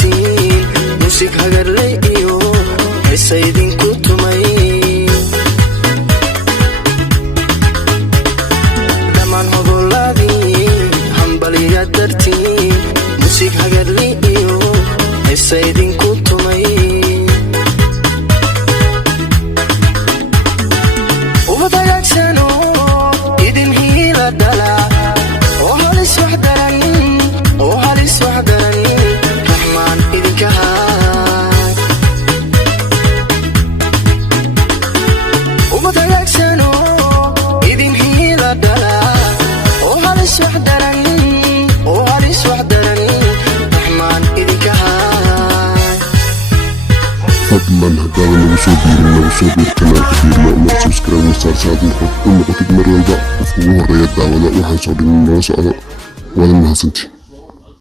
dartii musik hagarlay iyo heesaydin ku tumay dhamaan hogoladii hambaliya dartii musik hagarlay iyo heesaydin ku tumay ubadayaagsano idin hiila dhala oo halis wax daran raxmaan idinka haay ubadayaagsano idin hiila dhala oo halis wax daran raxmaan idinka haay fadlan haddaadan nagu soo biir kanaalka biirna uma subscribe wasaar saad noqotid mar walba qofka ugu horeeya daawada waxaan soo dhigin nala socdo waada mahadsantiin